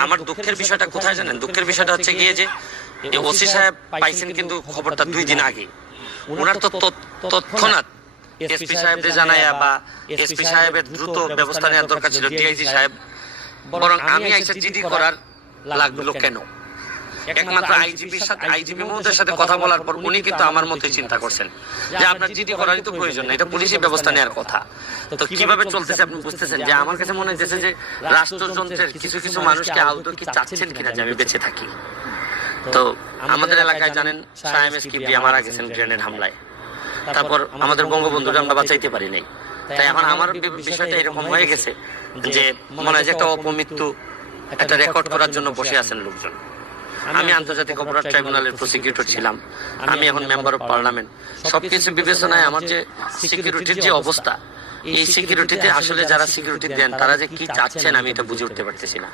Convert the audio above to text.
আমার দুঃখের বিষয়টা কোথায় জানেন? দুঃখের বিষয়টা হচ্ছে গিয়ে যে ওসি সাহেব পাইছেন কিন্তু খবরটা 2 দিন আগে। ওনার তো তৎক্ষণাৎ এসপি সাহেবদের জানায়া বা এসপি সাহেবের দ্রুত ব্যবস্থা নেওয়ার দরকার ছিল, ডিআইজি সাহেব। বরং আমি আইসা জিডি করার লাগলো কেন? একমাত্র আইজিপি মহোদয়ের সাথে কথা বলার পর উনি কিন্তু আমার মতোই চিন্তা করছেন যে আপনার জিডি করারই তো প্রয়োজন না, এটা পুলিশি ব্যবস্থা নেওয়ার কথা। তো কিভাবে চলতেছে আপনি বুঝতেছেন যে আমার কাছে মনে হচ্ছে যে রাষ্ট্রযন্ত্রের কিছু কিছু মানুষকে আদৌ কি চাচ্ছেন কিনা যে আমি বেঁচে থাকি। তো আমাদের এলাকায় জানেন শায়েম কিবরিয়া মারা গেছেন গ্রেনেড হামলায়। তারপর আমাদের বঙ্গবন্ধুকে আমরা বাঁচাইতে পারি নাই। তাই এখন আমার বিষয়টা এরকম হয়ে গেছে যে মনে হয় যে একটা অপমৃত্যু একটা রেকর্ড করার জন্য বসে আছেন লোকজন। আমি আন্তর্জাতিক অপরাধ ট্রাইব্যুনালের প্রসিকিউটর ছিলাম, আমি এখন মেম্বার অফ পার্লামেন্ট। সবকিছু বিবেচনায় আমার যে সিকিউরিটির যে অবস্থা, এই সিকিউরিটিতে আসলে যারা সিকিউরিটি দেন তারা যে কি চাচ্ছেন আমি এটা বুঝে উঠতে পারতেছি না।